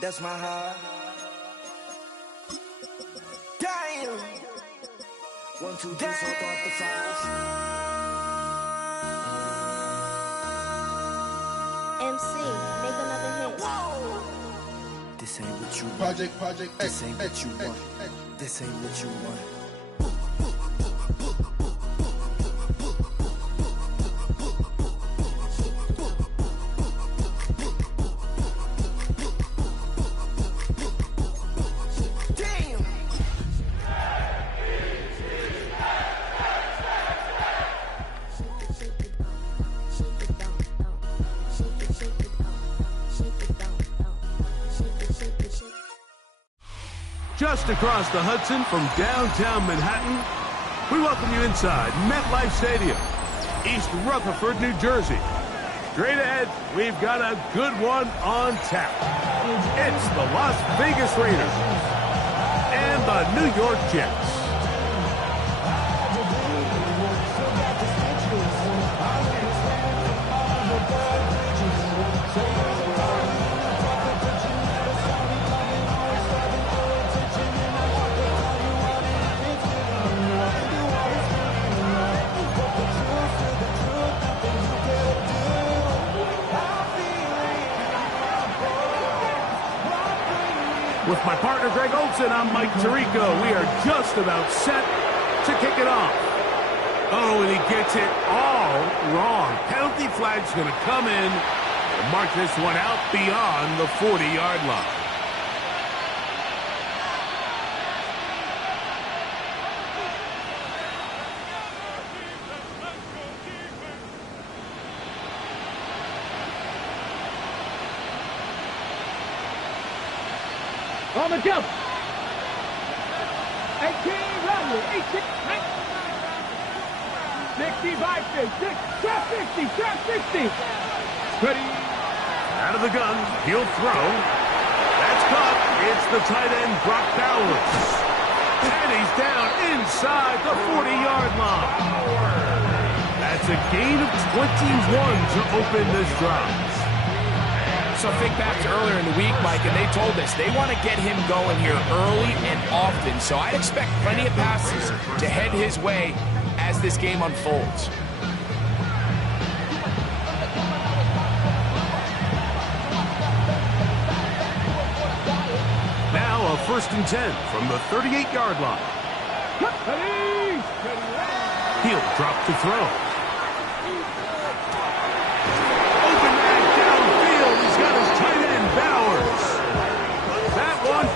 That's my heart. Damn. 1, 2, 3, 4, 5. MC, make another hit. Whoa. This ain't what you want. Project This ain't what you want. This ain't what you want. Just across the Hudson from downtown Manhattan, we welcome you inside MetLife Stadium, East Rutherford, New Jersey. Straight ahead, we've got a good one on tap. It's the Las Vegas Raiders and the New York Jets. With my partner, Greg Olson, I'm Mike Tirico. We are just about set to kick it off. Oh, and he gets it all wrong. Penalty flag's going to come in and mark this one out beyond the 40-yard line. On the jump. 18, Romney, 18, 65, 60, trap 60, trap 60. Ready. Out of the gun, he'll throw. That's caught. It's the tight end, Brock Bowers. And he's down inside the 40-yard line. That's a gain of 21 to open this drive. So think back to earlier in the week, Mike, and they told us they want to get him going here early and often. So I'd expect plenty of passes to head his way as this game unfolds. Now a 1st and 10 from the 38-yard line. He'll drop to throw.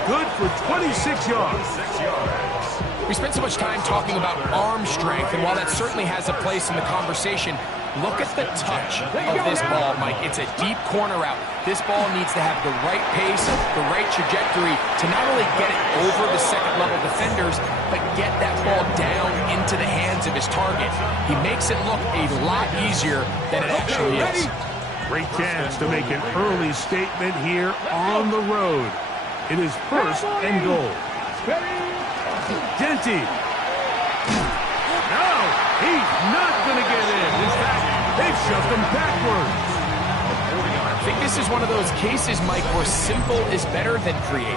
Good for 26 yards. We spent so much time talking about arm strength, and while that certainly has a place in the conversation, look at the touch of this ball, Mike. It's a deep corner route. This ball needs to have the right pace, the right trajectory to not only get it over the second-level defenders, but get that ball down into the hands of his target. He makes it look a lot easier than it actually is. Great chance to make an early statement here on the road. It is 1st and goal. Genty. No, he's not going to get in. In fact, they've shoved him backwards. I think this is one of those cases, Mike, where simple is better than creative.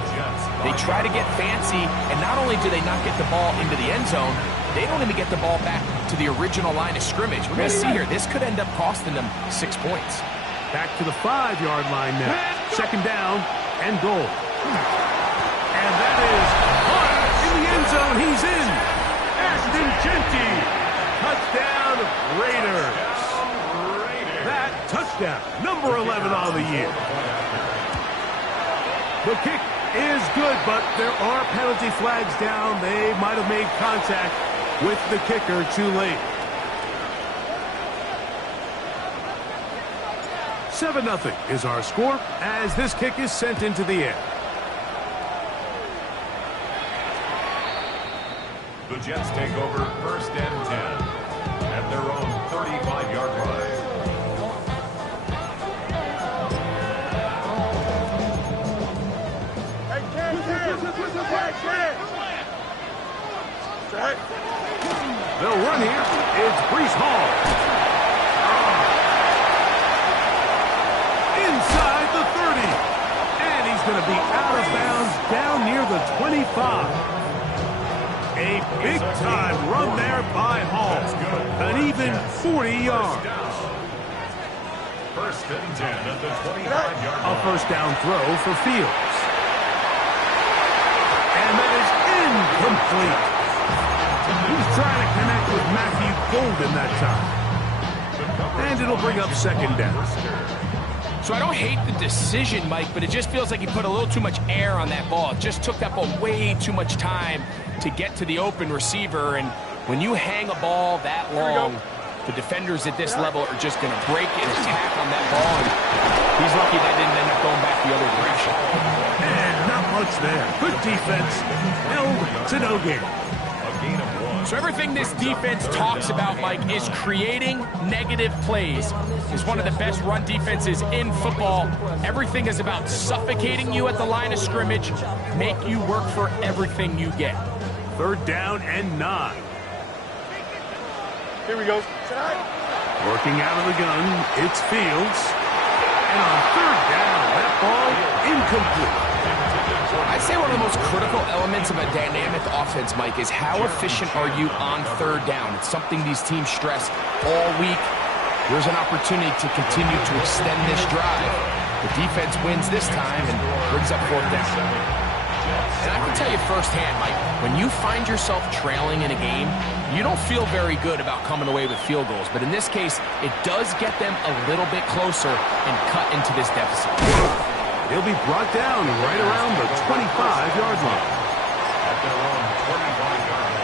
They try to get fancy, and not only do they not get the ball into the end zone, they don't even get the ball back to the original line of scrimmage. We're going to see here, this could end up costing them 6 points. Back to the 5-yard line now. 2nd down and goal. And that is caught in the end zone. He's in. Ashton Genty. Touchdown, Raiders. That touchdown, number 11 on the year. The kick is good, but there are penalty flags down. They might have made contact with the kicker too late. 7-0 is our score as this kick is sent into the air. The Jets take over 1st and 10 at their own 35-yard line. They'll run here. It's Breece Hall. Inside the 30. And he's going to be out of bounds down near the 25. A big-time run there by Hall. An even 40 yards. First and 10 at the 25-yard line. A first down throw for Fields. And that is incomplete. He's trying to connect with Matthew Golden that time. And it'll bring up second down. So I don't hate the decision, Mike, but it just feels like he put a little too much air on that ball. It just took that ball way too much time to get to the open receiver. And when you hang a ball that long, the defenders at this level are just going to break and attack on that ball. And he's lucky that didn't end up going back the other direction. And not much there. Good defense. Held to no gain. So everything this defense talks about, Mike, is creating negative plays. It's one of the best run defenses in football. Everything is about suffocating you at the line of scrimmage, make you work for everything you get. Third down and 9. Here we go. Working out of the gun, it's Fields. And on third down, that ball incomplete. I'd say one of the most critical elements of a dynamic offense, Mike, is how efficient are you on third down? It's something these teams stress all week. There's an opportunity to continue to extend this drive. The defense wins this time and brings up fourth down. And I can tell you firsthand, Mike, when you find yourself trailing in a game, you don't feel very good about coming away with field goals. But in this case, it does get them a little bit closer and cut into this deficit. He'll be brought down right around the 25-yard line. At their own 25-yard line.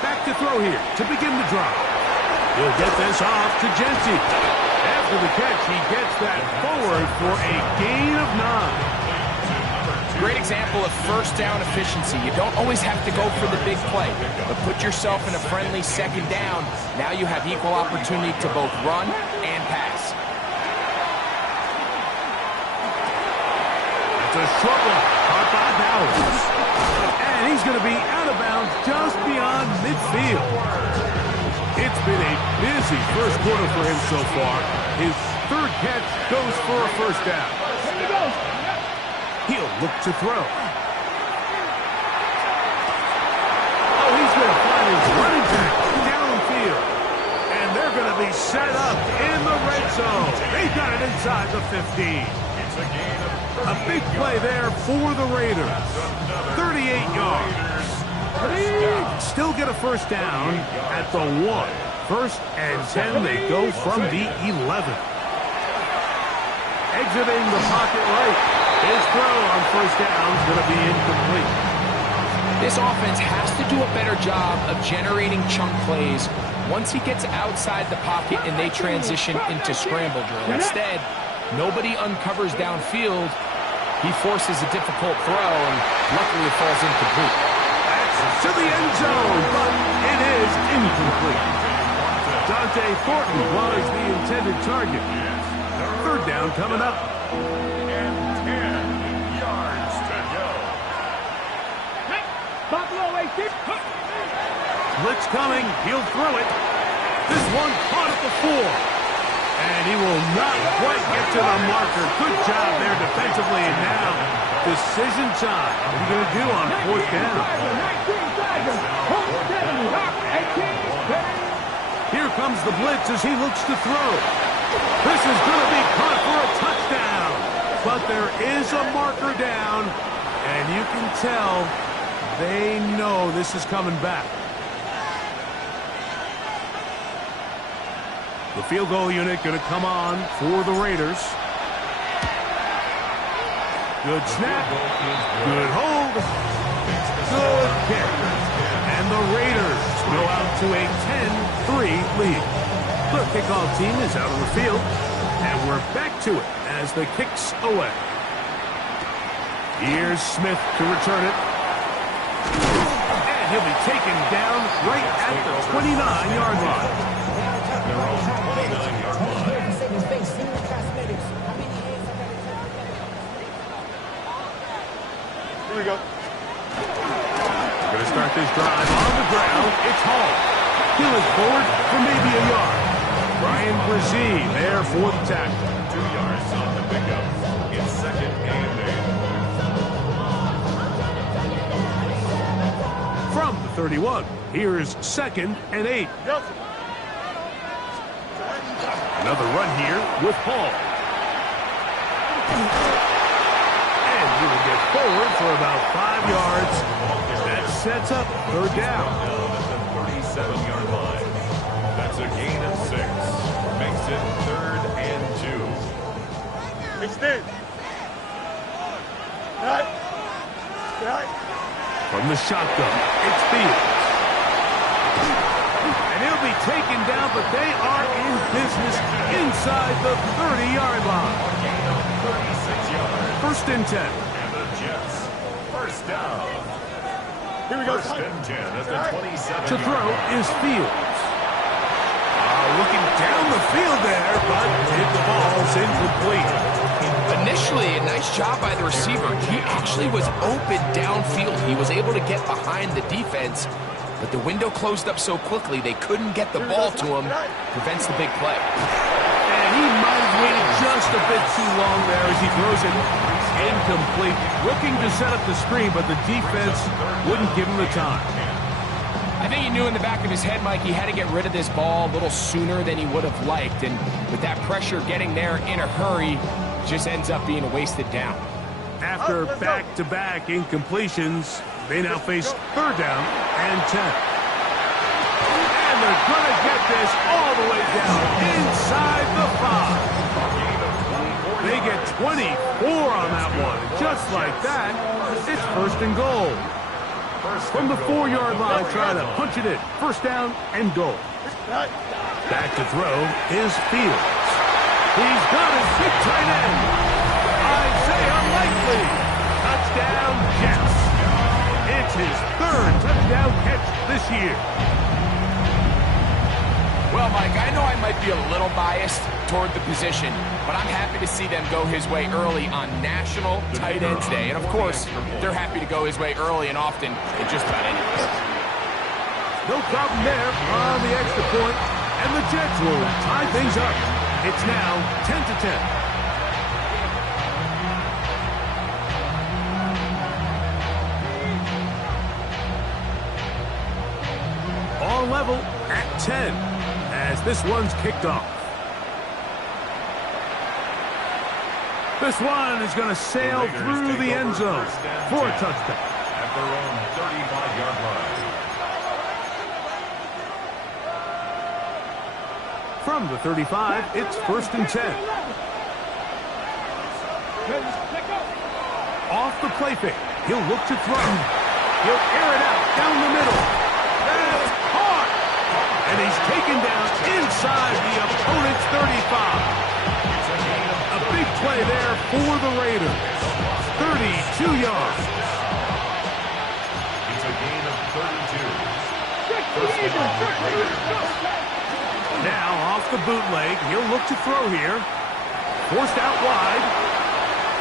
Back to throw here to begin the drive. He'll get this off to Jency. After the catch, he gets that forward for a gain of 9. Great example of first down efficiency. You don't always have to go for the big play, but put yourself in a friendly second down. Now you have equal opportunity to both run and pass. It's a short one, caught by Bowers. And he's going to be out of bounds just beyond midfield. It's been a busy first quarter for him so far. His third catch goes for a first down. He'll look to throw. Oh, he's going to find his running back downfield. And they're going to be set up in the red zone. They got it inside the 15. It's a gain of A big play there for the Raiders. 38 yards. Still get a first down at the 1. First and 10, they go from the 11. Exiting the pocket right. His throw on first down is going to be incomplete. This offense has to do a better job of generating chunk plays once he gets outside the pocket and they transition into scramble drill. Instead, nobody uncovers downfield. He forces a difficult throw, and luckily it falls incomplete. That's to the end zone, but it is incomplete. Dante Thornton was the intended target. Third down coming up. and 10 yards to go. Blitz coming. He'll throw it. This one caught at the 4. And he will not quite get to the marker. Good job there defensively. And now, decision time. What are you going to do on fourth down? Here comes the blitz as he looks to throw. This is going to be caught for a touchdown. But there is a marker down. And you can tell they know this is coming back. The field goal unit going to come on for the Raiders. Good snap. Good hold. Good kick. And the Raiders go out to a 10-3 lead. The kickoff team is out on the field. And we're back to it as the kick's away. Here's Smith to return it. And he'll be taken down right at the 29-yard line. Here we go. Going to start this drive on the ground. It's Hall. He'll look forward for maybe a yard. Brian Brzee there for the tackle. 2 yards on the pickup. It's second and 8. From the 31, here's second and 8. Another run here with Hall. And he will get forward for about 5 yards. That sets up third down. At the 37-yard line. That's a gain of 6. Makes it third and 2. Extend. From the shotgun, it's Fields. And he'll be taken down, but they are in business inside the 30-yard line. Gain of 36 yards. First and 10. And the Jets, first down. Here we go. First and 10 at the 27. To throw is Fields. Looking down the field there, but the ball's incomplete. Initially, a nice job by the receiver. He actually was open downfield. He was able to get behind the defense, but the window closed up so quickly they couldn't get the ball to him. Prevents the big play. And he might have waited just a bit too long there as he throws it incomplete. Looking to set up the screen, but the defense wouldn't give him the time. I think he knew in the back of his head, Mike, he had to get rid of this ball a little sooner than he would have liked. And with that pressure getting there in a hurry, just ends up being a wasted down. After back-to-back incompletions, they now face third down and 10. And they're going to get this all the way down inside the 5. They get 24 on that one. Just like that, it's first and goal. From the 4-yard line, trying to punch it in. First down and goal. Back to throw is Fields. He's got his big tight end. Isaiah Likely. Touchdown, Jets. It's his third touchdown catch this year. Well, Mike, I know I might be a little biased toward the position, but I'm happy to see them go his way early on National Tight Ends Day. And, of course, they're happy to go his way early and often in just about anything. No problem there on the extra point, and the Jets will tie things up. It's now 10-10. All level at 10 as this one's kicked off. This one is going to sail through the end zone for a touchdown. At their own 35-yard line. From the 35, it's first and 10. Off the play fake. He'll look to throw. He'll air it out down the middle. That's caught. And he's taken down inside the opponent's 35. A big play there for the Raiders. 32 yards. It's a gain of 32. Now off the bootleg, he'll look to throw here. Forced out wide.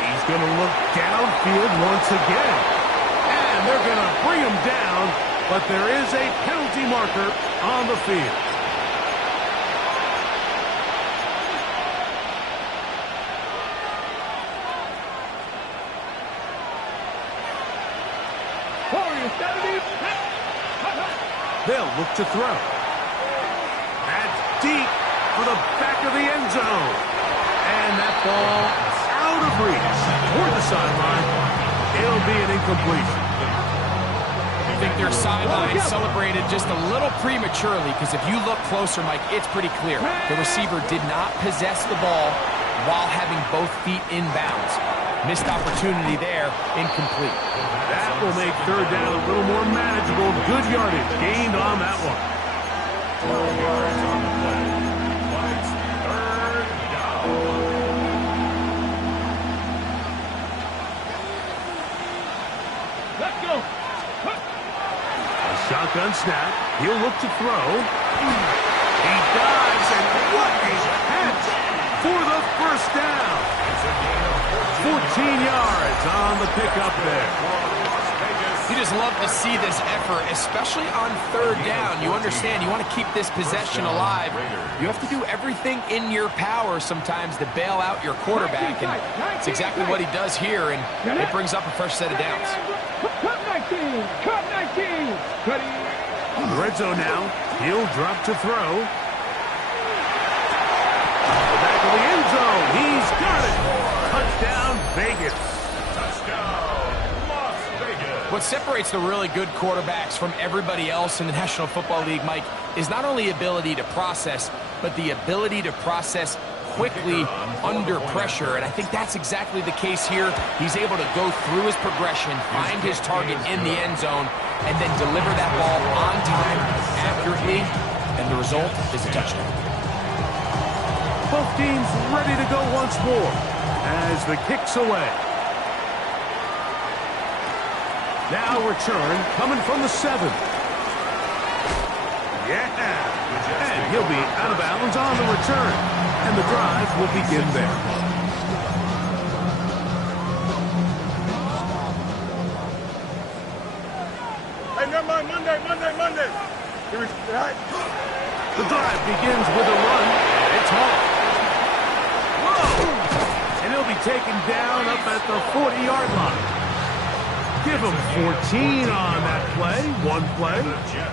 He's going to look downfield once again. And they're going to bring him down, but there is a penalty marker on the field. They'll look to throw. That's deep for the back of the end zone. And that ball out of reach toward the sideline. It'll be an incompletion. I think their sideline celebrated just a little prematurely because if you look closer, Mike, it's pretty clear. The receiver did not possess the ball while having both feet in bounds. Missed opportunity there, incomplete. That will make third down a little more manageable. Good yardage gained on that one. 12 yards on the play. But it's third down. Let's go. A shotgun snap. He'll look to throw. He dives, and what a catch for the first down. It's a gain of 14 yards on the pickup there. Las Vegas You just love to see this effort, especially on third down. You understand, you want to keep this possession alive. You have to do everything in your power sometimes to bail out your quarterback, and it's exactly what he does here, and it brings up a fresh set of downs. Cut 19! Cut 19! Cutting! Red zone now. He'll drop to throw. Back of the end zone. He's got it. Touchdown, Vegas. What separates the really good quarterbacks from everybody else in the National Football League, Mike, is not only ability to process, but the ability to process quickly under pressure. And I think that's exactly the case here. He's able to go through his progression, find his target in the end zone, and then deliver that ball on time, accurately, and the result is a touchdown. Both teams ready to go once more as the kick's away. Now return coming from the 7. Yeah. And he'll be out of bounds on the return. And the drive will begin there. Hey, never mind. Monday. Here we go. The drive begins with a run. It's home. Whoa! And he'll be taken down up at the 40-yard line. Give him 14 on that play.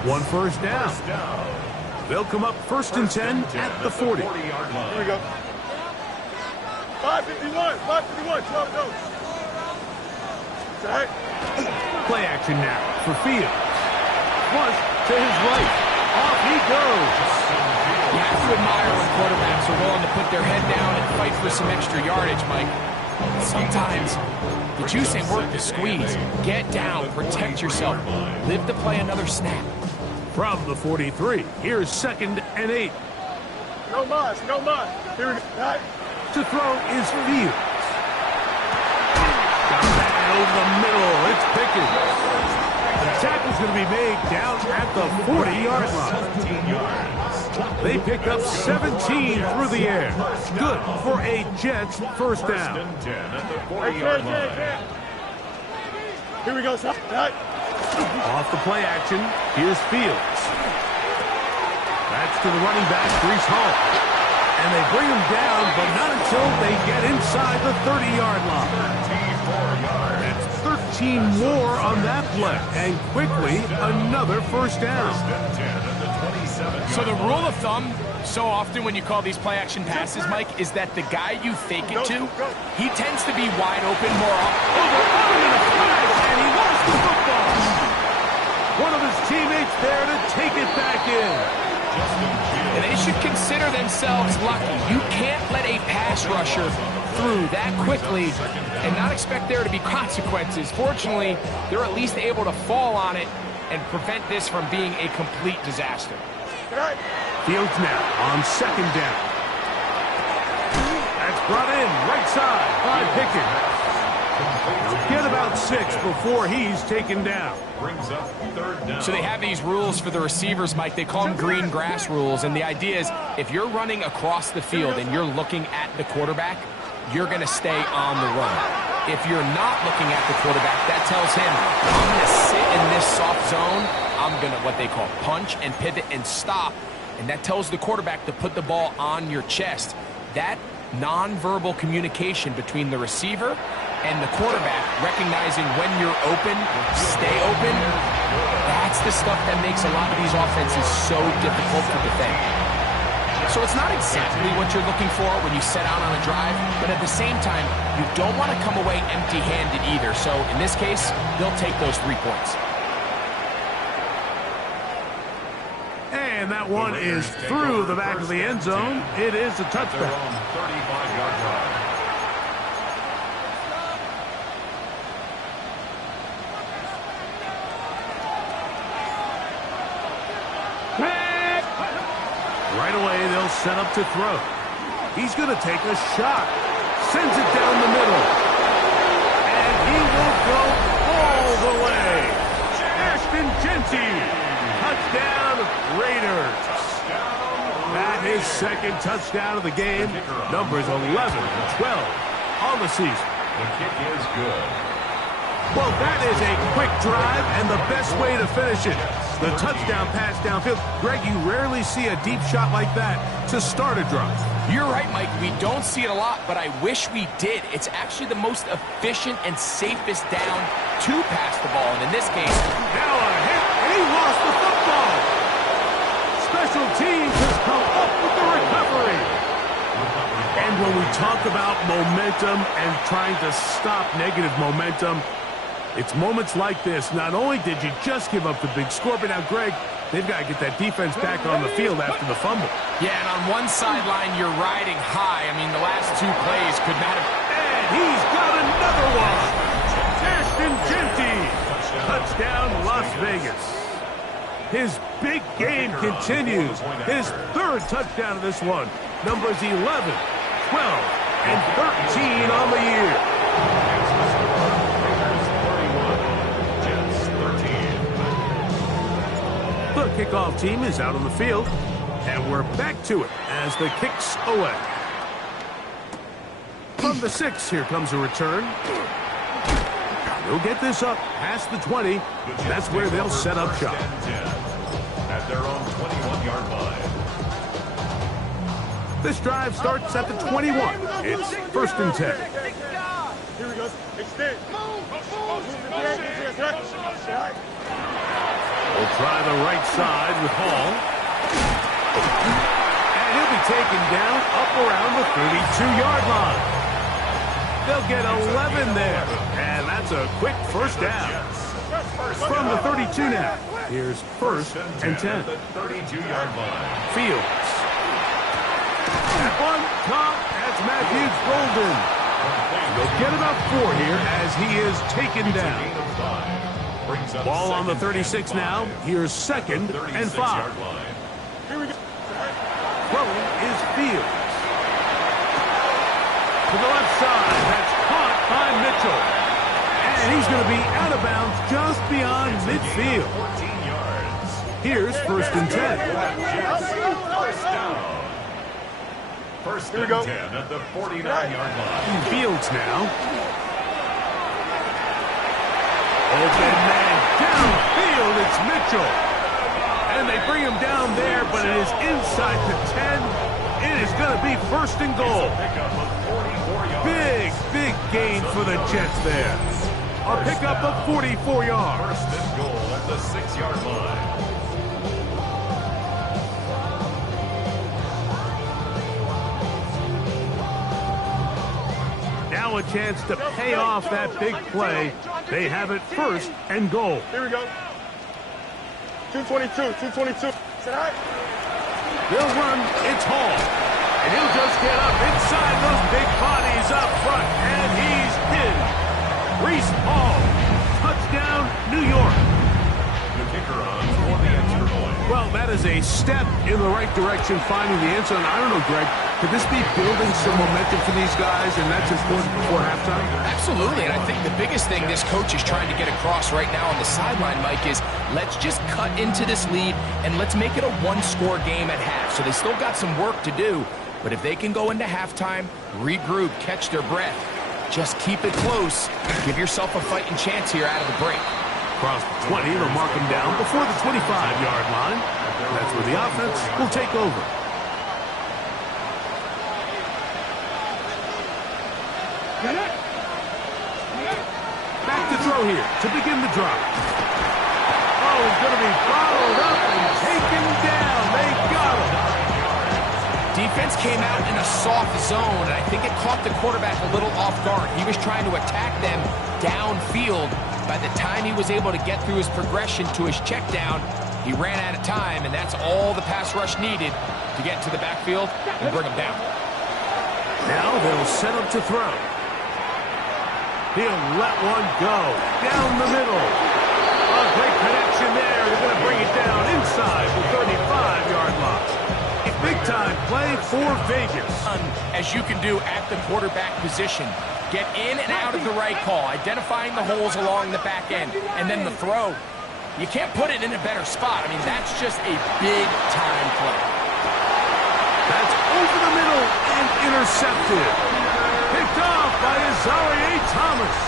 One first down. They'll come up 1st and 10 at the 40. Here we go. 551, 12 goes. Set. Play action now for Fields. Flush to his right. Off he goes. You have to admire when quarterbacks are willing to put their head down and fight for some extra yardage, Mike. Sometimes the juice ain't worth the squeeze. Get down, protect yourself, live to play another snap. From the 43, here's 2nd and 8. No mas. Here we go. To throw is Fields. Got that over the middle. It's Pickens. The tackle's going to be made down at the 40-yard line. They pick up 17 through the air. Good for a Jets first down. Here we go, son. Off the play action, here's Fields. That's to the running back, Breece Hall. And they bring him down, but not until they get inside the 30-yard line. That's 13 more on that play. And quickly, another first down. So the rule of thumb, so often when you call these play-action passes, Mike, is that the guy you fake it to, he tends to be wide open more often. And he lost the football. One of his teammates there to take it back in. And they should consider themselves lucky. You can't let a pass rusher through that quickly and not expect there to be consequences. Fortunately, they're at least able to fall on it and prevent this from being a complete disaster. Fields now on 2nd down. That's brought in right side by Pickens. Get about 6 before he's taken down. Brings up 3rd down. So they have these rules for the receivers, Mike. They call them green grass rules. And the idea is if you're running across the field and you're looking at the quarterback, you're going to stay on the run. If you're not looking at the quarterback, that tells him, I'm going to sit in this soft zone. I'm going to what they call punch and pivot and stop. And that tells the quarterback to put the ball on your chest. That nonverbal communication between the receiver and the quarterback, recognizing when you're open, stay open, that's the stuff that makes a lot of these offenses so difficult to defend. So it's not exactly what you're looking for when you set out on a drive, but at the same time, you don't want to come away empty-handed either. So in this case, they'll take those 3 points. And that one is through the back of the end zone. It is a touchdown. 35-yard line. Right away, they'll set up to throw. He's going to take a shot. Sends it down the middle. And he will go all the way. Ashton Jeanty. Touchdown, Raiders. That is 2nd touchdown of the game. Numbers 11 and 12 on the season. The kick is good. Well, that is a quick drive and the best way to finish it. The touchdown pass downfield. Greg, you rarely see a deep shot like that to start a drive. You're right, Mike. We don't see it a lot, but I wish we did. It's actually the most efficient and safest down to pass the ball. And in this case, now a hit, and he lost the football. Special teams has come up with the recovery. And when we talk about momentum and trying to stop negative momentum, it's moments like this. Not only did you just give up the big score, but now, Greg, they've got to get that defense back on the field after the fumble. Yeah, and on one sideline, you're riding high. I mean, the last two plays could not have... And he's got another one. Ashton Jeanty. Touchdown, Las Vegas. His big game continues. His third touchdown of this one. Numbers 11, 12, and 13 on the year. The kickoff team is out on the field, and we're back to it as the kicks away. From the 6, here comes a return. They'll get this up past the 20. That's where they'll set up shop. At their own 21-yard line. This drive starts at the 21. It's 1st and 10. Here we go. Extend. We'll try the right side with Hall. And he'll be taken down up around the 32-yard line. They'll get 11 there. And that's a quick first down. From the 32 now. Here's 1st and 10. The 32-yard line. Fields. That one caught. That's Matthews Golden. They'll get about 4 here as he is taken down. Ball on the 36 now. Here's 2nd and 5. Throwing is Fields. To the left side. That's caught by Mitchell. And he's going to be out of bounds just beyond midfield. Here's 1st and 10. First and 10 at the 49-yard line. Fields now. Open man downfield. It's Mitchell. And they bring him down there, but it is inside the 10. It is going to be 1st and goal. Big gain for the Jets there. A pickup of 44 yards. 1st and goal at the 6-yard line. Now a chance to pay off that big play. They have it 1st and goal. Here we go. 222. They'll run. It's Hall. And he'll just get up inside those big bodies up front. And he's in. Breece Hall. Touchdown, New York. The kicker on for the extra point. Well, that is a step in the right direction, finding the end zone. I don't know, Greg. Could this be building some momentum for these guys, and that's important before halftime? Absolutely, and I think the biggest thing this coach is trying to get across right now on the sideline, Mike, is let's just cut into this lead and let's make it a one-score game at half. So they still got some work to do, but if they can go into halftime, regroup, catch their breath, just keep it close, give yourself a fighting chance here out of the break. Across the 20, they'll mark him down before the 25-yard line. That's where the offense will take over. Back to throw here to begin the drive. Oh, he's going to be followed up and taken down. They got him. Defense came out in a soft zone, and I think it caught the quarterback a little off guard. He was trying to attack them downfield. By the time he was able to get through his progression to his check down, he ran out of time, and that's all the pass rush needed to get to the backfield and bring him down. Now they'll set up to throw. He'll let one go down the middle. A great connection there. They're going to bring it down inside the 35-yard line. A big-time play for Vegas. As you can do at the quarterback position. Get in and out of the right call, identifying the holes along the back end, and then the throw. You can't put it in a better spot. I mean, that's just a big-time play. That's over the middle and intercepted. Picked off by Azareye'h Thomas.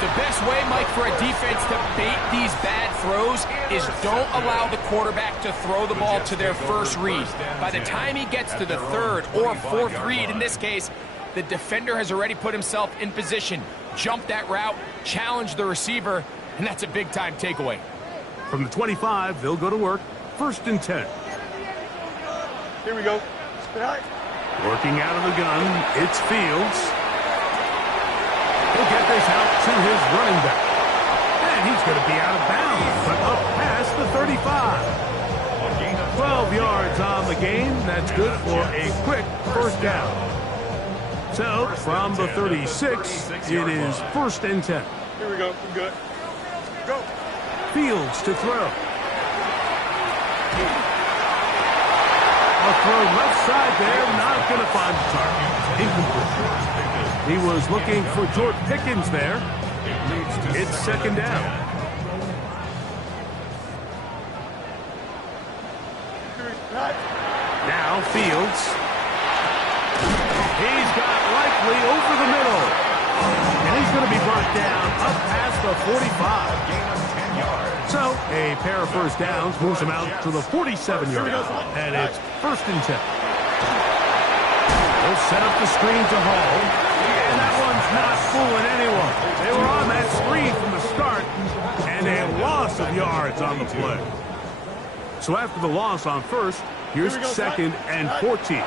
The best way, Mike, for a defense to bait these bad throws is don't allow the quarterback to throw the ball to their first read. By the time he gets to the third or fourth read, in this case, the defender has already put himself in position, jumped that route, challenged the receiver, and that's a big-time takeaway. From the 25, they'll go to work. 1st and 10. Here we go. Working out of the gun, it's Fields. He'll get this out to his running back. And he's going to be out of bounds, but up past the 35. 12 yards on the game. That's good for a quick 1st down. So, from the 36, it is 1st and 10. Here we go. We're good. Go. Fields to throw. A throw left side there, not going to find the target. Incomplete. He was looking for Jordan Pickens there. It's 2nd down. Now Fields. He's got Likely over the middle. And he's going to be brought down up past the 45. So, a pair of 1st downs moves him out to the 47-yard line. And it's 1st and 10. They'll set up the screen to Hall. And that one's not fooling anyone. They were on that screen from the start. And a loss of yards on the play. So after the loss on 1st, here's 2nd and 14.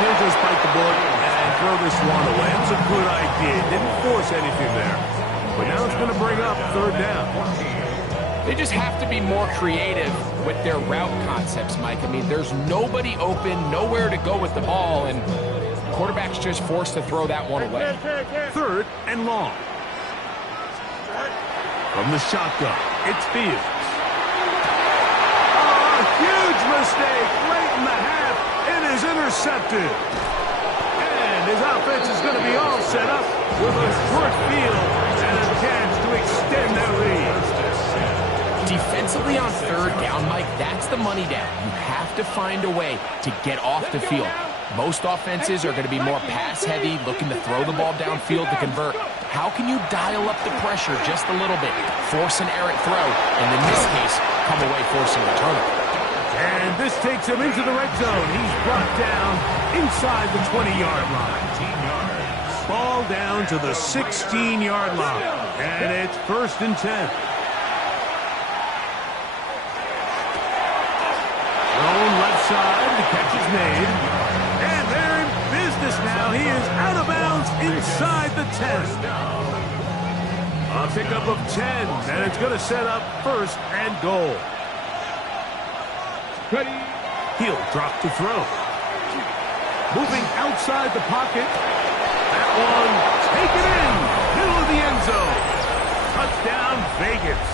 He'll just bite the bullet and throw this one away. It's a good idea. Didn't force anything there. But now it's going to bring up 3rd down. They just have to be more creative with their route concepts, Mike. I mean, there's nobody open, nowhere to go with the ball, and the quarterback's just forced to throw that one away. 3rd and long. From the shotgun, it's Fields. Oh, a huge mistake late in the half. It is intercepted. And his offense is going to be all set up with a short field and a chance to extend their lead. Defensively on 3rd down, Mike, that's the money down. You have to find a way to get off the field. Most offenses are going to be more pass-heavy, looking to throw the ball downfield to convert. How can you dial up the pressure just a little bit, force an errant throw, and in this case, come away forcing a turnover? And this takes him into the red zone. He's brought down inside the 20-yard line. Ball down to the 16-yard line. And it's 1st and 10. Thrown left side. The catch is made. And they're in business now. He is out of bounds inside the 10. A pickup of 10. And it's going to set up 1st and goal. Ready. He'll drop to throw. Moving outside the pocket. That one taken in. Middle of the end zone. Touchdown, Vegas.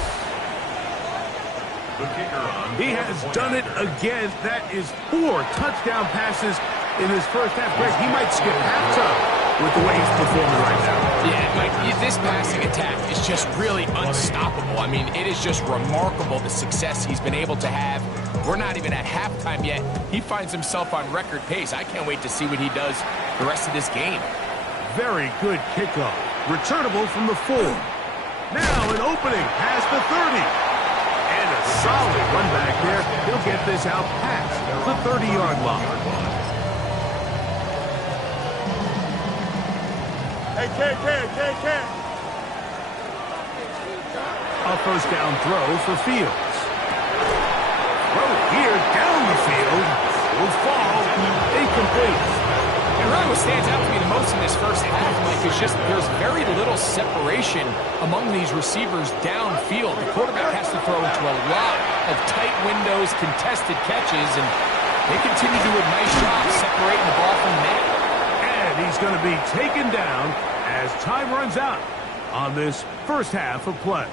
He has done it again. That is 4 touchdown passes in his 1st half. Greg, he might skip halftime with the way he's performing right now. Yeah, Mike, this passing attack is just really unstoppable. I mean, it is just remarkable the success he's been able to have. We're not even at halftime yet. He finds himself on record pace. I can't wait to see what he does the rest of this game. Very good kickoff. Returnable from the 4. Now an opening past the 30. And a solid run back there. He'll get this out past the 30-yard line. Hey, Ken. A 1st down throw for Fields. Throw here down the field. Will fall. Incomplete. And really what stands out to me the most in this 1st half, Mike, is just there's very little separation among these receivers downfield. The quarterback has to throw into a lot of tight windows, contested catches, and they continue to do a nice job separating the ball from the net. And he's going to be taken down as time runs out on this 1st half of play.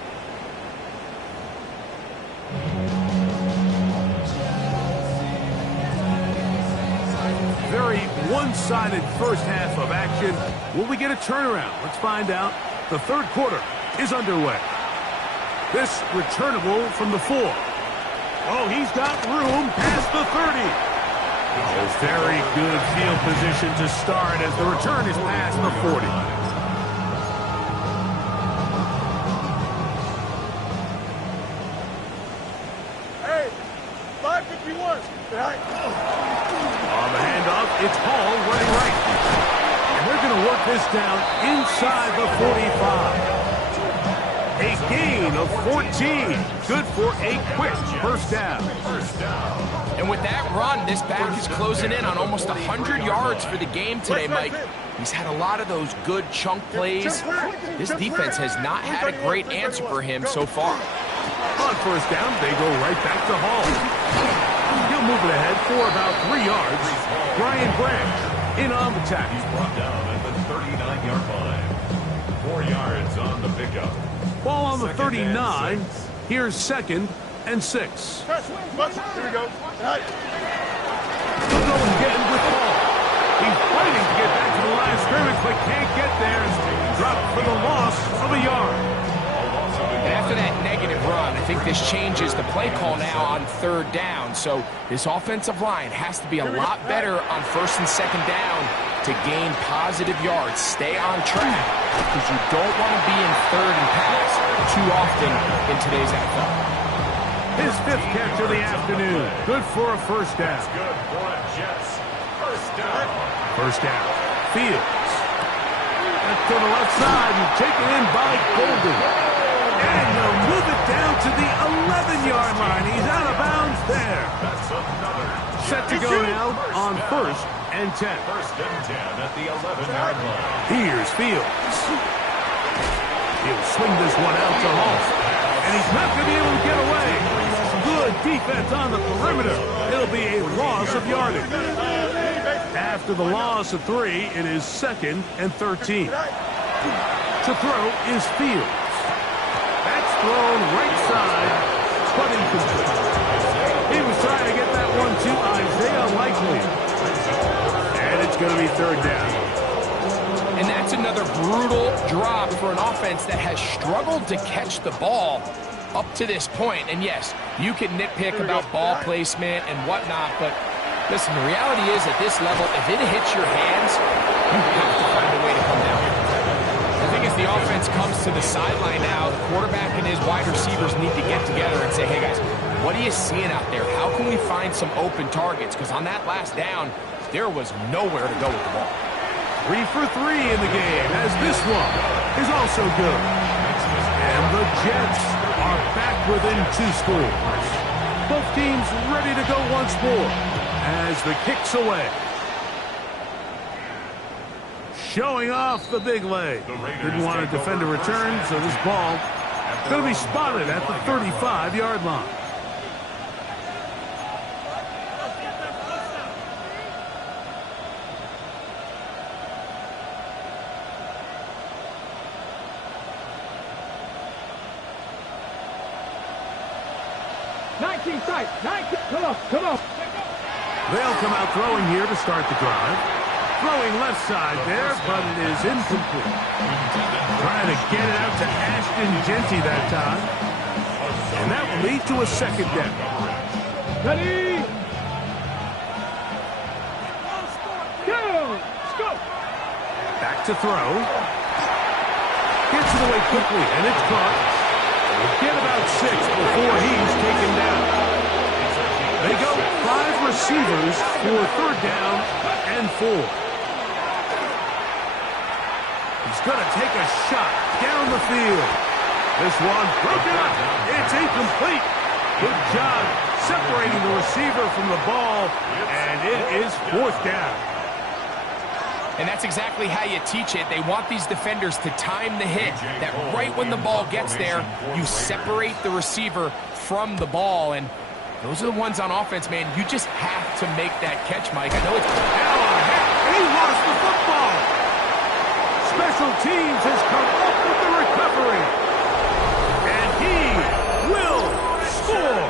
Very one-sided 1st half of action. Will we get a turnaround? Let's find out. The 3rd quarter is underway. This returnable from the 4. Oh, he's got room past the 30. A very good field position to start as the return is past the 40. Hey, 551. On the handoff, it's Hall running right. And they're going to work this down inside the 45. A gain of 14. Good for a quick first down. And with that run, this back is closing in on almost 100 yards for the game today, Mike. He's had a lot of those good chunk plays. This defense has not had a great answer for him so far. On first down, they go right back to Hall. He'll move it ahead for about 3 yards. Brian Branch in on the tackle. He's brought down at the 39-yard line. 4 yards on the pickup. Ball on the Second 39. and 6. Here's 2nd and 6. Here we go. They'll go again with Hall. He's fighting to get back to the line of scrimmage, but can't get there. Dropped for the loss of a yard. And after that negative run, I think this changes the play call now on 3rd down. So this offensive line has to be a lot better on 1st and 2nd down to gain positive yards. Stay on track because you don't want to be in 3rd and pass too often in today's NFL. His 5th catch of the afternoon. Good for a first down. Good for a Jets. First down. First down. Fields. Left to the left side and taken in by Golden. And they'll move it down to the 11-yard line. He's out of bounds there. That's another. Set to go now on 1st and 10. First and 10 at the 11-yard line. Here's Fields. He'll swing this one out to Hall. And he's not going to be able to get away. Good defense on the perimeter. It'll be a loss of yardage. After the loss of 3, it is 2nd and 13. To throw is Fields. That's thrown right side, but incomplete. He was trying to get that one to Isaiah Likely. And it's going to be 3rd down. And that's another brutal drop for an offense that has struggled to catch the ball up to this point. And yes, you can nitpick about ball placement and whatnot, but listen, the reality is at this level, if it hits your hands, you have to find a way to come down. I think as the offense comes to the sideline now, the quarterback and his wide receivers need to get together and say, hey guys, what are you seeing out there? How can we find some open targets? Because on that last down, there was nowhere to go with the ball. 3 for 3 in the game, as this one is also good. And the Jets are back within 2 scores. Both teams ready to go once more as the kick's away. Showing off the big leg. Didn't want to defend a return, so this ball going to be spotted at the 35-yard line. Come on. They'll come out throwing here to start the drive. Throwing left side there, but it is incomplete. Trying to get it out to Ashton Jeanty that time. And that will lead to a 2nd down. Ready? Go! Back to throw. Gets it away quickly, and it's caught. We'll get about 6 before he's taken down. They go 5 receivers for 3rd down and 4. He's going to take a shot down the field. This one broken up. It's incomplete. Good job separating the receiver from the ball, and it is 4th down. And that's exactly how you teach it. They want these defenders to time the hit, that right when the ball gets there, you separate the receiver from the ball. And those are the ones on offense, man. You just have to make that catch, Mike. I know it's... He lost the football. Special teams has come up with the recovery. And he will score.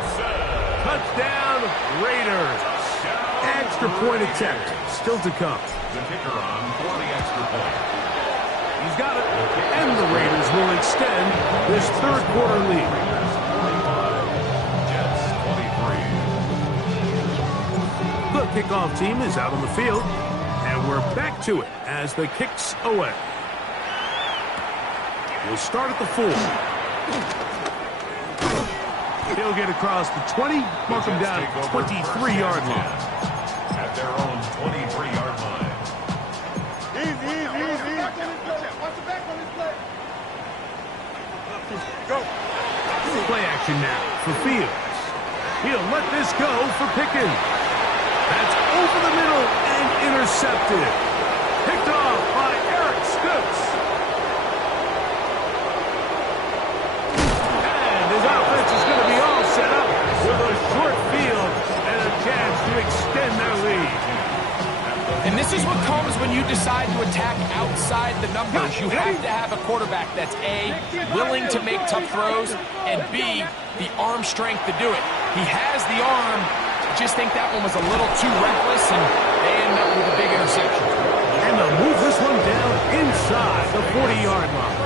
Touchdown, Raiders. Extra point attempt still to come. The kicker on for the extra point. He's got it. And the Raiders will extend this 3rd quarter lead. Jets 23. The kickoff team is out on the field, and we're back to it as the kick's away. We'll start at the 4. He'll get across the 20, mark him down at the 23-yard line. At their own 23-yard line. Easy. Watch the back on this play. Go. Play action now for Fields. He'll let this go for Pickens. That's over the middle and intercepted. Picked off by Eric Stokes. And his offense is going to be all set up with a short field and a chance to extend their lead. And this is what comes when you decide to attack outside the numbers. You have to have a quarterback that's A, willing to make tough throws, and B, the arm strength to do it. He has the arm. I just think that one was a little too reckless, and they end up with a big interception. And they'll move this one down inside the 40-yard line.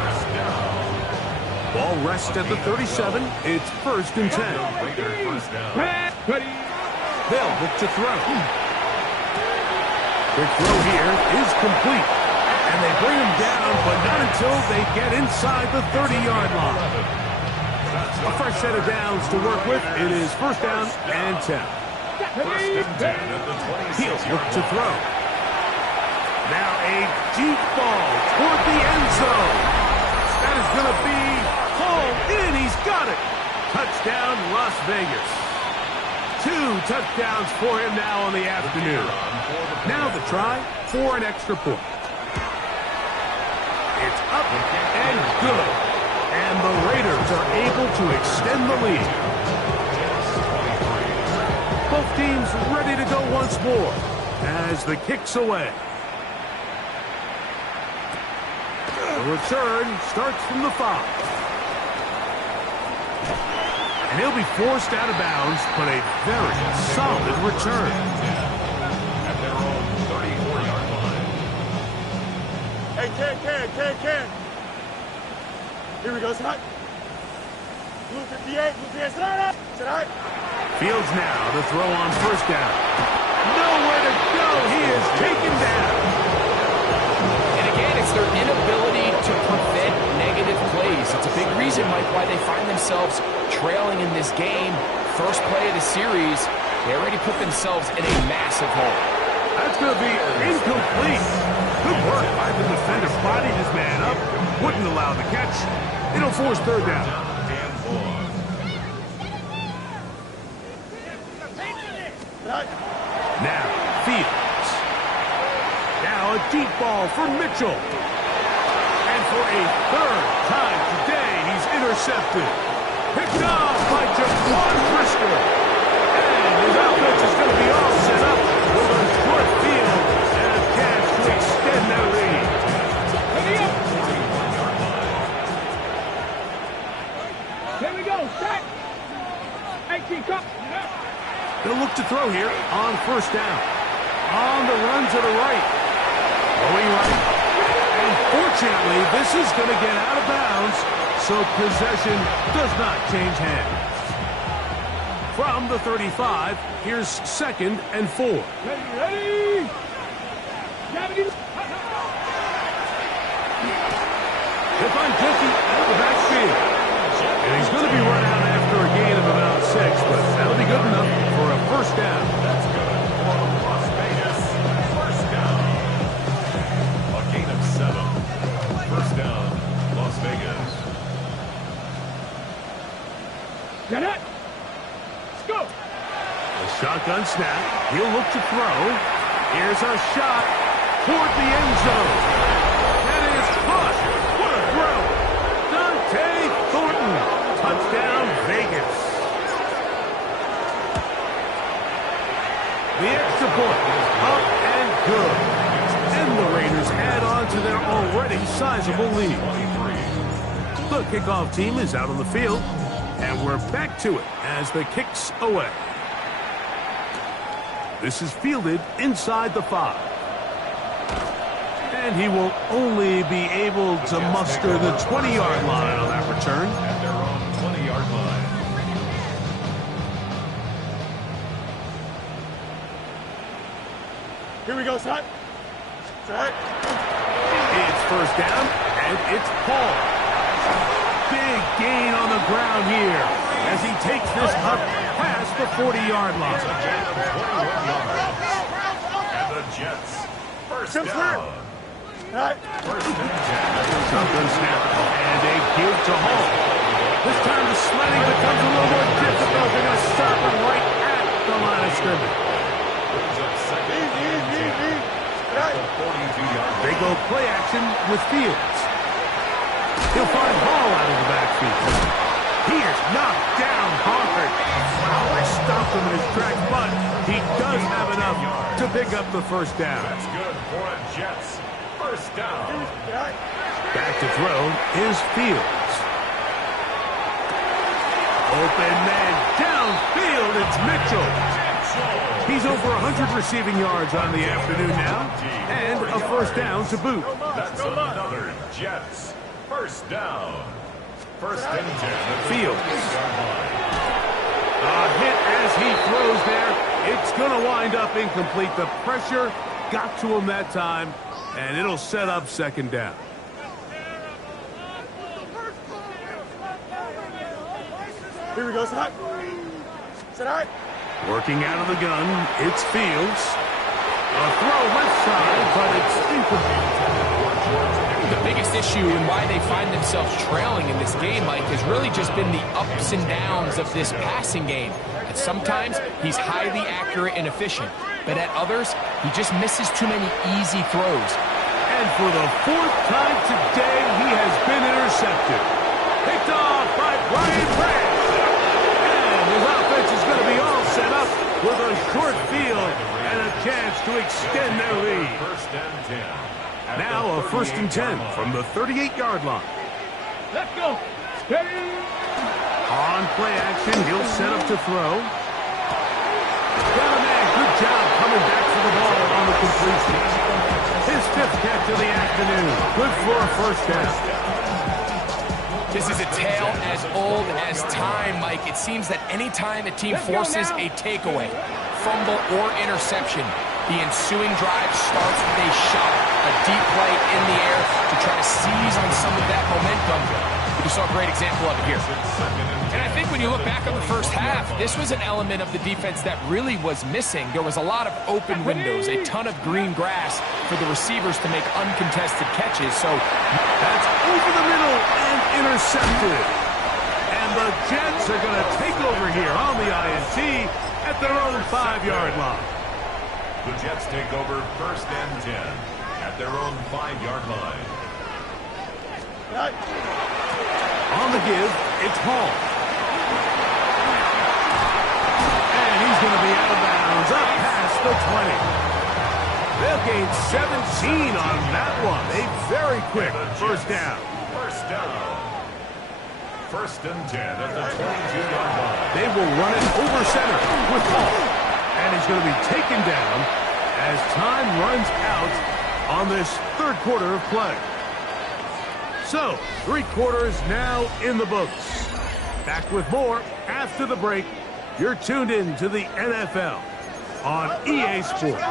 Ball rests at the 37. It's 1st and 10. They'll look to throw. Quick throw here is complete. And they bring him down, but not until they get inside the 30-yard line. A fresh set of downs to work with. It is 1st down and 10. He'll look to throw. Now a deep ball toward the end zone. That is going to be hauled in. He's got it. Touchdown, Las Vegas. 2 touchdowns for him now on the afternoon. Now the try for an extra point. It's up and good. And the Raiders are able to extend the lead. Both teams ready to go once more as the kick's away. The return starts from the 5. And he'll be forced out of bounds, but a very solid return. At their own 34-yard line. Hey, Ken. Here we go, Scott. Blue 58, sit out. Fields now to throw on 1st down. Nowhere to go. He is taken down. And again, it's their inability to prevent negative plays. It's a big reason, Mike, why they find themselves trailing in this game. First play of the series, they already put themselves in a massive hole. That's going to be incomplete. Good work by the defender. Bodied his man up. Wouldn't allow the catch. It'll force 3rd down. Now, Fields. Now a deep ball for Mitchell. And for a 3rd time today, he's intercepted. Picked off by Jaquan Brisker. And his offense is going to be all set up with a short field and a chance to extend their lead. Here we go, set. 18, come. They'll look to throw here on 1st down. On the run to the right. Going right. And fortunately, this is going to get out of bounds, so possession does not change hands. From the 35, here's 2nd and 4. Ready. They'll find Jesse out of the backfield. And he's going to be run out after a gain of about 6, but that'll be good enough for a 1st down. That's good for Las Vegas. 1st down. A gain of 7. 1st down, Las Vegas. Get it. Let's go. A shotgun snap. He'll look to throw. Here's a shot toward the end zone. That is caught. What a throw. Dante Thornton. Touchdown, Vegas. The extra point is up and good. And the Raiders add on to their already sizable lead. The kickoff team is out on the field, and we're back to it as the kick's away. This is fielded inside the 5. And he will only be able to muster the 20-yard line on that return. At their own 20-yard line. Here we go, son. Set. It's first down, and it's Paul. Big gain on the ground here as he takes this up past the 40-yard line. And the Jets. First down. First and 10. Something snap, and they give to Hall. This time the sledding becomes a little more difficult. They're going to stop him right at the line of scrimmage. They go play action with Fields. He'll find Hall out of the backfield. He is knocked down hard. Wow, they stopped him in his tracks, but he does have enough to pick up the first down. That's good for a Jets. First down. Back to throw is Fields. Open man downfield, it's Mitchell. He's over 100 receiving yards on the afternoon now, and a first down to boot. That's another Jets. First down. First and 10. Fields. A hit as he throws there. It's going to wind up incomplete. The pressure got to him that time, and it'll set up second down. Here we go, son. Set out. Working out of the gun, it's Fields. A throw left side, but it's incomplete. The biggest issue and why they find themselves trailing in this game, Mike, has really just been the ups and downs of this passing game. And sometimes he's highly accurate and efficient, but at others, he just misses too many easy throws. And for the fourth time today, he has been intercepted. Picked off by Brian Branch. And his offense is going to be all set up with a short field and a chance to extend their lead. First and 10. Now a first and 10 from the 38-yard line. Let's go. Steady. On play action, he'll set up to throw. Got a man, good job coming back for the ball on the completion. His fifth catch of the afternoon. Good for a first down. This is a tale as old as time, Mike. It seems that any time a team forces a takeaway, fumble, or interception, the ensuing drive starts with a shot, a deep play in the air to try to seize on some of that momentum. We saw a great example of it here. And I think when you look back on the first half, this was an element of the defense that really was missing. There was a lot of open windows, a ton of green grass for the receivers to make uncontested catches. So that's over the middle and intercepted. And the Jets are going to take over here on the INT at their own 5-yard line. The Jets take over first and 10 at their own 5-yard line. On the give, it's Hall. And he's going to be out of bounds up past the 20. They'll gain 17 on that one. A very quick first down. First down. First and 10 at the 22-yard line. They will run it over center with Hall. And he's going to be taken down as time runs out on this third quarter of play. So, 3 quarters now in the books. Back with more after the break. You're tuned in to the NFL on EA Sports.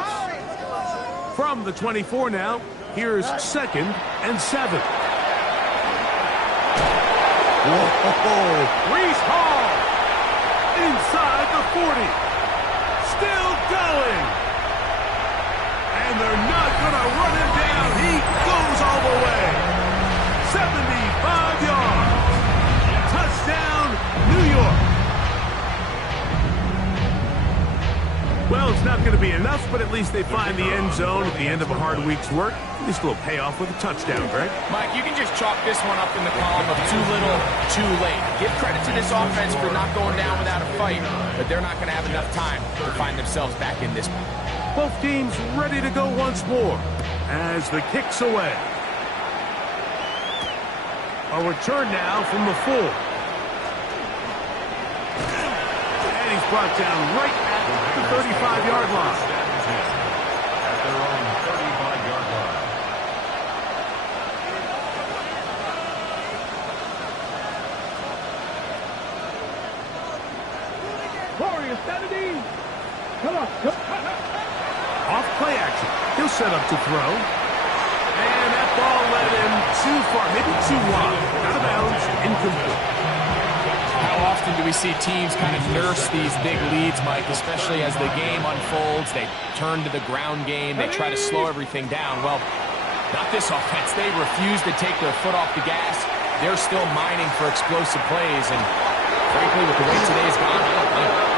From the 24 now, here's second and 7. Whoa! Reese Hall inside the 40. Still going. And they're not going to run him down. He goes all the way. 75 yards. Touchdown, New York. Well, it's not going to be enough, but at least they find the end zone at the end of a hard week's work. At least a little payoff with a touchdown, Greg. Mike, you can just chalk this one up in the column of too little, too late. Give credit to this offense for not going down without a fight, but they're not going to have enough time to find themselves back in this one. Both teams ready to go once more as the kick's away. A return now from the 4. And he's brought down right at the 35-yard line. At their own 35-yard line. Corey, Saturday. Come on. Off Play action. He'll set up to throw. And that ball led him too far, maybe too wide. Out of bounds, incomplete. How often do we see teams kind of nurse these big leads, Mike, especially as the game unfolds? They turn to the ground game. They try to slow everything down. Well, not this offense. They refuse to take their foot off the gas. They're still mining for explosive plays. And frankly, with the way today's gone, I don't blame them.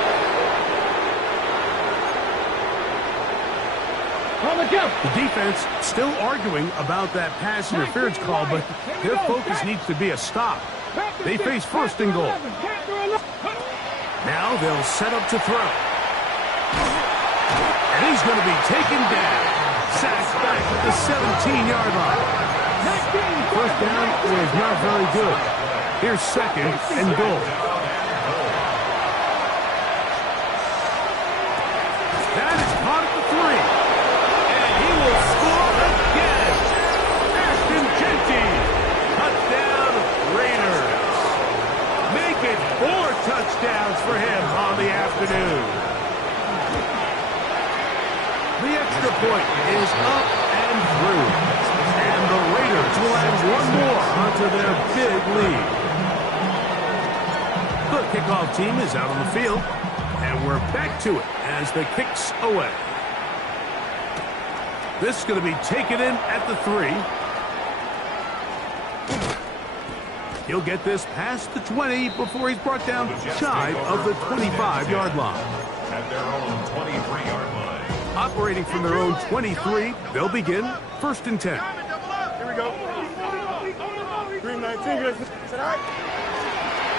The defense still arguing about that pass interference call, but their focus needs to be a stop. They face first and goal. Now they'll set up to throw. And he's going to be taken down. Sacked back at the 17-yard line. First down is not very good. Here's second and goal. That is caught at the 3. He will score again. Ashton Jeanty. Touchdown, Raiders. Make it 4 touchdowns for him on the afternoon. The extra point is up and through. And the Raiders will add one more onto their big lead. The kickoff team is out on the field. And we're back to it as the kick's away. This is going to be taken in at the 3. He'll get this past the 20 before he's brought down shy of the 25-yard line. At their own 23-yard line. Operating from their own 23, they'll begin first and 10. Here we go. 319.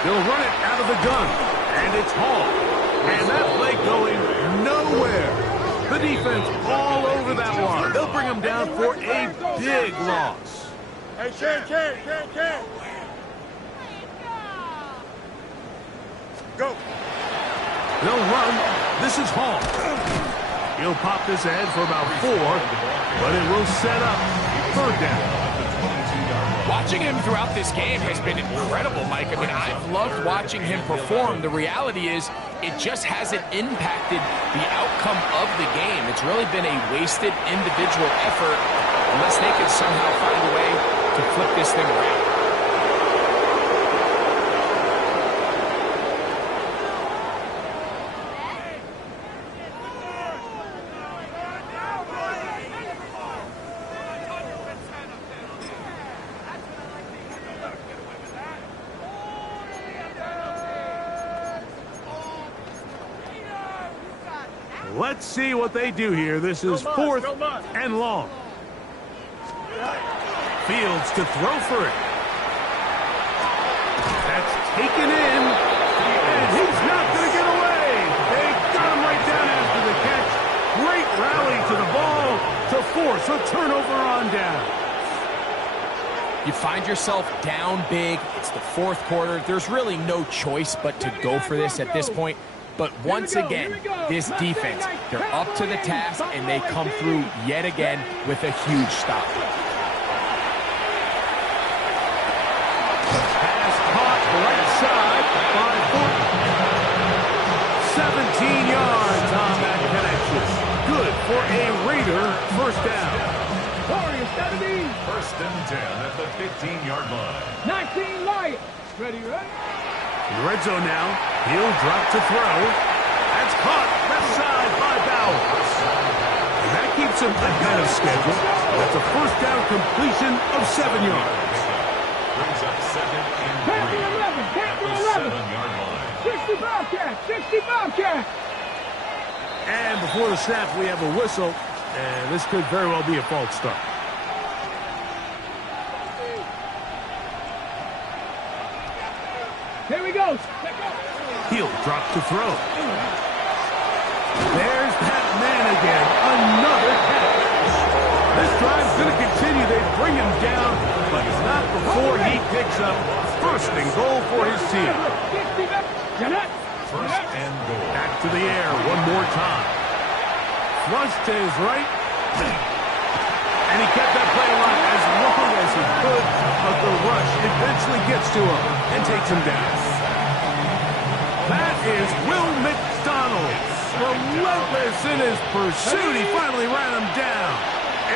They'll run it out of the gun, and it's Hall. And that play going nowhere. The defense all over that one. They'll bring him down for a big loss. Hey, Ken. Go. They'll run. This is Hall. He'll pop this ahead for about 4, but it will set up third down. Watching him throughout this game has been incredible, Mike. I mean, I've loved watching him perform. The reality is it just hasn't impacted the outcome of the game. It's really been a wasted individual effort unless they can somehow find a way to flip this thing around. Let's see what they do here. This is 4th and long. Fields to throw for it. That's taken in. And he's not going to get away. They got him right down after the catch. Great rally to the ball to force a turnover on down. You find yourself down big. It's the 4th quarter. There's really no choice but to go for this at this point. But once again, this defense, they're up to the task, and they come through yet again with a huge stop. Pass caught right side by Thornton. 17 yards on that connection. Good for a Raider first down. First and 10 at the 15-yard line. 19 Lions. Ready? In the red zone now, he'll drop to throw. That's caught left side by Bowers. And that keeps him ahead of schedule. That's a first down completion of 7 yards. Brings up second and 3 at the 7-yard line. 60 Bobcat. 60 Bobcat. And before the snap, we have a whistle. And this could very well be a false start. Here we go. He'll drop to throw. There's that man again. Another catch. This drive's going to continue. They bring him down, but not before he picks up first and goal for his team. First and goal. Back to the air one more time. Flush to his right. And he kept that play alive as long as he could, but the rush eventually gets to him and takes him down. That is Will McDonald, the relentless in his pursuit. He finally ran him down.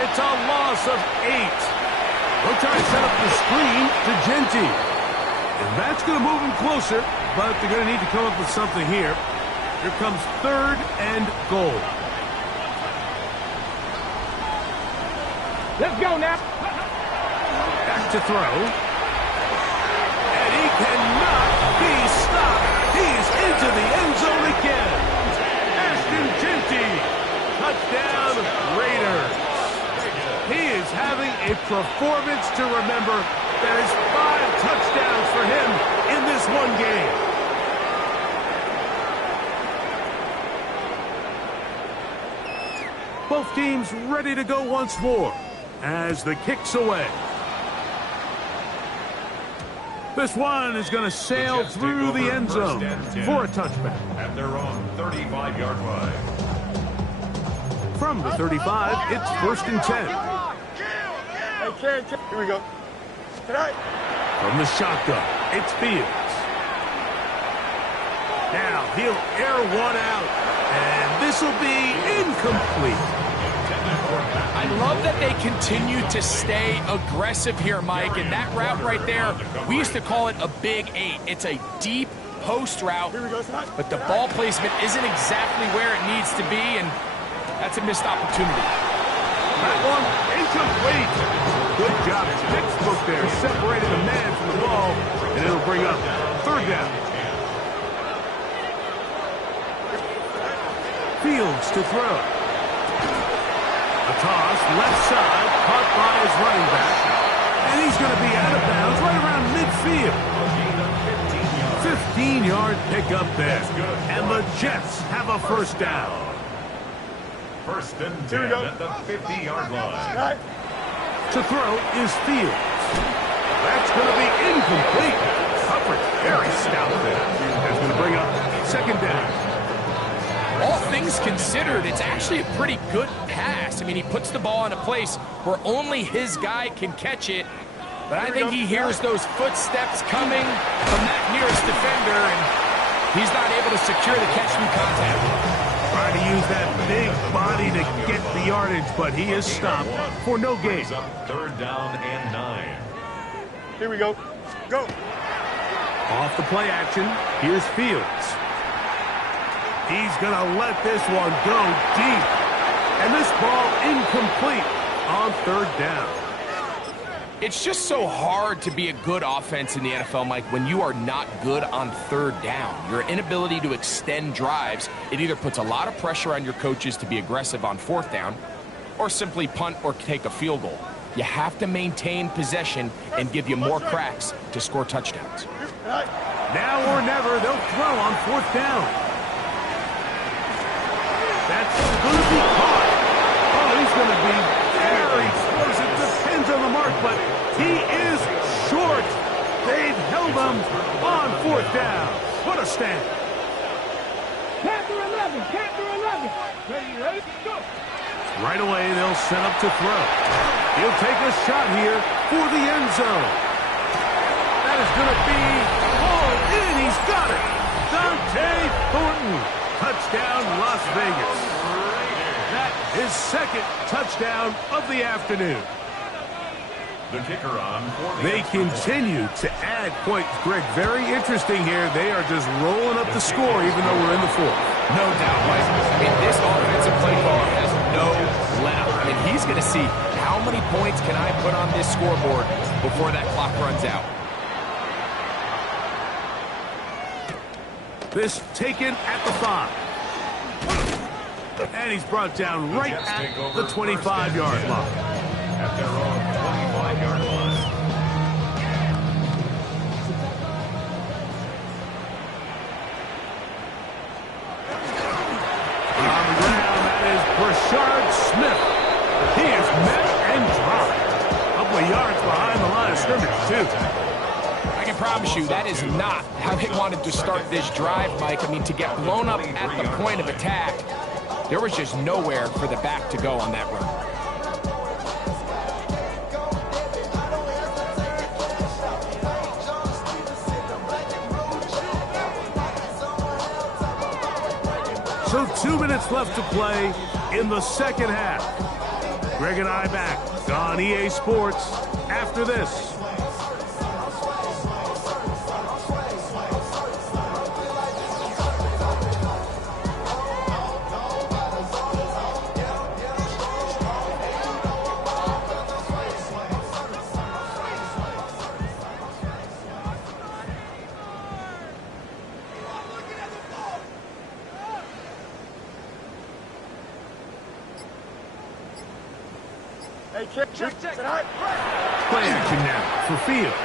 It's a loss of 8. They'll try to set up the screen to Genty. And that's going to move him closer, but they're going to need to come up with something here. Here comes 3rd and goal. Let's go now. Back to throw. And he cannot be stopped. He's into the end zone again. Ashton Genty. Touchdown, Raiders. He is having a performance to remember. There is 5 touchdowns for him in this one game. Both teams ready to go once more as the kick's away. This one is going to sail through the end zone for a touchback. At their own 35-yard line. From the 35, it's 1st and 10. Hey, here we go. Tonight. From the shotgun, it's Fields. Now he'll air one out, and this will be incomplete. I love that they continue to stay aggressive here, Mike, and that route right there, we used to call it a big 8. It's a deep post route, but the ball placement isn't exactly where it needs to be, and that's a missed opportunity. That one incomplete. Good job. Textbook there, separating the man from the ball, and it'll bring up 3rd down. Fields to throw. A toss, left side, caught by his running back. And he's going to be out of bounds right around midfield. 15-yard pickup there. And the Jets have a 1st down. 1st and 10 at the 50-yard line. To throw is Fields. That's going to be incomplete. Coverage very stout there. That's going to bring up 2nd down. All things considered, it's actually a pretty good pass. I mean, he puts the ball in a place where only his guy can catch it. But I think he hears those footsteps coming from that nearest defender, and he's not able to secure the catch through contact. Trying to use that big body to get the yardage, but he is stopped for no gain. 3rd down and 9. Here we go. Go. Off the play action, here's Fields. He's going to let this one go deep. And this ball incomplete on 3rd down. It's just so hard to be a good offense in the NFL, Mike, when you are not good on 3rd down. Your inability to extend drives, it either puts a lot of pressure on your coaches to be aggressive on 4th down or simply punt or take a field goal. You have to maintain possession and give you more cracks to score touchdowns. Now or never, they'll throw on 4th down. That's going to be caught. Oh, he's going to be very close. It depends on the mark, but he is short. They've held him on 4th down. What a stand. Capture 11. Capture 11. Ready, go. Right away, they'll set up to throw. He'll take a shot here for the end zone. That is going to be hauled in. He's got it. Dante Thornton. Touchdown, Las Vegas. That is 2nd touchdown of the afternoon. The kicker on for the They continue to add points. Greg, very interesting here. They are just rolling up the score even though we're in the 4th. No doubt, Mike. I mean, this offensive play caller has no let-up. I mean, he's going to see how many points can I put on this scoreboard before that clock runs out. This taken at the 5. And he's brought down right at the 25-yard line. At their own 25-yard line. On the ground, that is Brashard Smith. He is met and dropped. A couple of yards behind the line of scrimmage, too. I can promise you that is not how they wanted to start this drive, Mike. I mean, to get blown up at the point of attack, there was just nowhere for the back to go on that run. So 2 minutes left to play in the second half. Greg and I back on EA Sports after this. Play action now for Fields.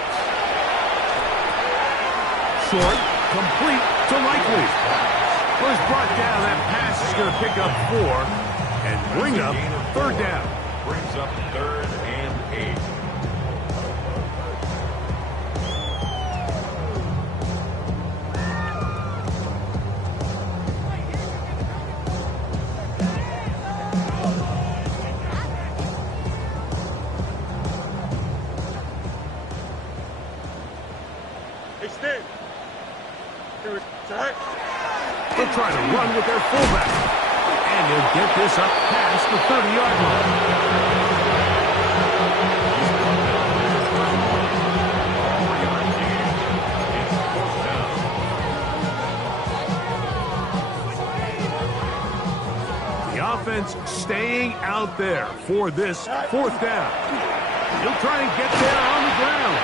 Short, complete to Likely. Was brought down. That pass is going to pick up 4 and bring up third down. Brings up 3rd and 8. They'll try to run with their fullback. And he'll get this up past the 30-yard line. The offense staying out there for this 4th down. He'll try and get there on the ground.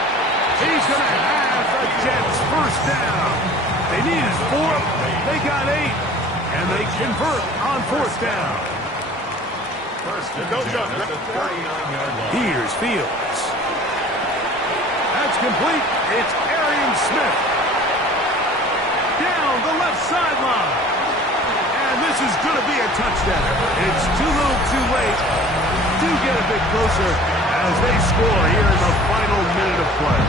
He's going to have the Jets first down. They needed 4, they got 8, and they convert on 4th down. Here's Fields. That's complete. It's Arian Smith. Down the left sideline. And this is going to be a touchdown. It's too little too late. Do get a bit closer as they score here in the final minute of play.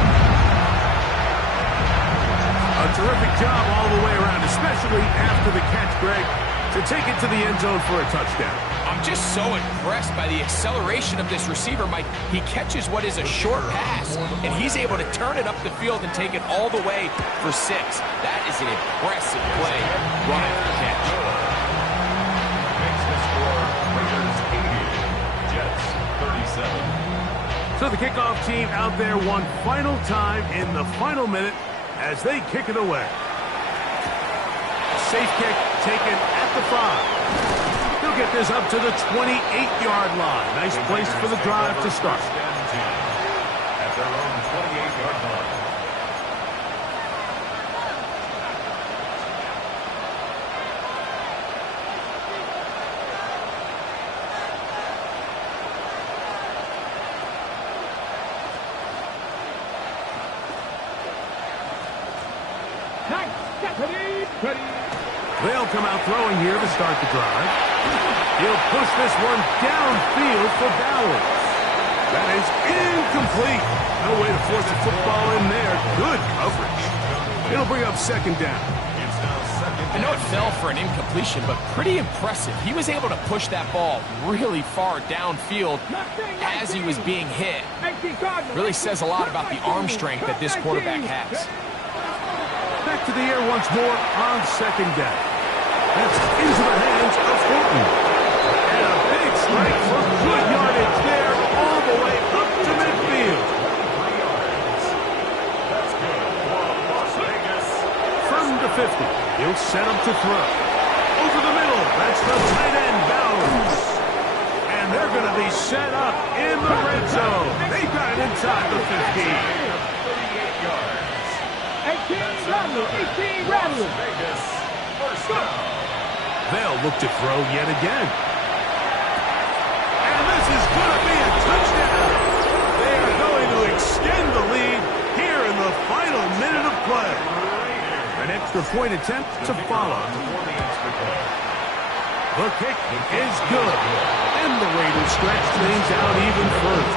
A terrific job all the way around, especially after the catch, Greg, to take it to the end zone for a touchdown. I'm just so impressed by the acceleration of this receiver, Mike. He catches what is a short pass, and he's able to turn it up the field and take it all the way for 6. That is an impressive play, run after catch. Makes the score Raiders 80, Jets 37. So the kickoff team out there one final time in the final minute as they kick it away. Safe kick taken at the 5. They'll get this up to the 28-yard line. Nice place for the drive to start. At their own 28-yard line. They'll come out throwing here to start the drive. He'll push this one downfield for Bowers. That is incomplete. No way to force a football in there. Good coverage. It'll bring up 2nd down. I know it fell for an incompletion, but pretty impressive. He was able to push that ball really far downfield as he was being hit. Really says a lot about the arm strength that this quarterback has. Back to the air once more on 2nd down. That's into the hands of Horton. And a big strike for good yardage there all the way up to midfield. That's good for Las Vegas. From the 50, he'll set him to throw. Over the middle, that's the tight end, Bowers. And they're going to be set up in the red zone. They've got it inside the 15. 38 yards. 18 Rattler. Vegas, first down. They'll look to throw yet again. And this is going to be a touchdown. They are going to extend the lead here in the final minute of play. An extra point attempt to follow. The kick is good. And the Raiders stretch things out even further.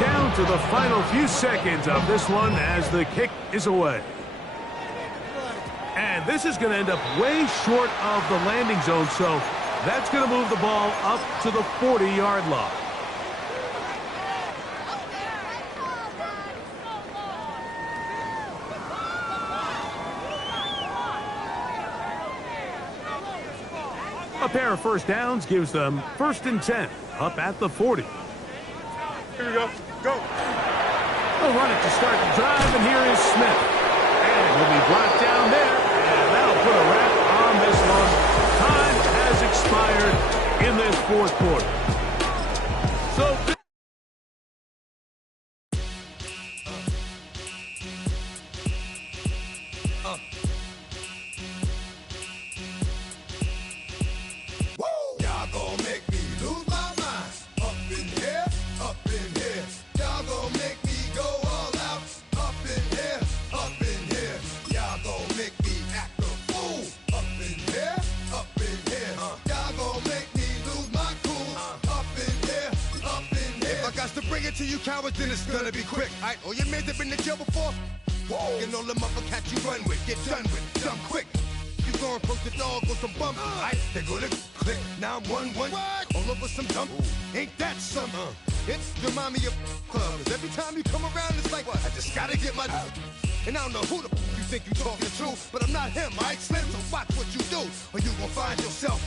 Down to the final few seconds of this one as the kick is away. And this is going to end up way short of the landing zone, so that's going to move the ball up to the 40-yard line. pair of first downs gives them 1st and 10 up at the 40. Here we go. Go. They'll run it to start the drive, and here is Smith. And he'll be brought down there, and that'll put a wrap on this one. Time has expired in this 4th quarter. So Y'all gon' make me lose my mind. Up in here, up in here. Y'all gon' make me go all out. Up in here, up in here. Y'all gon' make me act a fool. Up in here, up in here. Y'all gon' make me lose my cool. Up in here, up in here. If I got to bring it to you cowards, then it's gonna be quick. Alright, all your men that been to jail before? Whoa, and all them other cats you run with, get done with, done quick. You gon' approach the dog with some bumps. Alright, they gonna click. Now I'm 1-1. All over some dump. Ain't that something? It's the mommy of clubs. Every time you come around, it's like, I just gotta get my. And I don't know who the you think you talking to, but I'm not him, alright, Slim? So watch what you do, or you gon' find yourself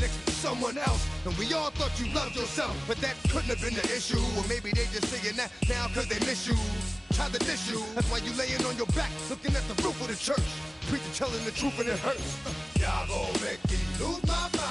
next to someone else. And we all thought you loved yourself, but that couldn't have been the issue. Or maybe they just saying that now cause they miss you. Try to diss you. That's why you laying on your back, looking at the roof of the church. Preacher telling the truth and it hurts. Y'all gon' make me lose my mind.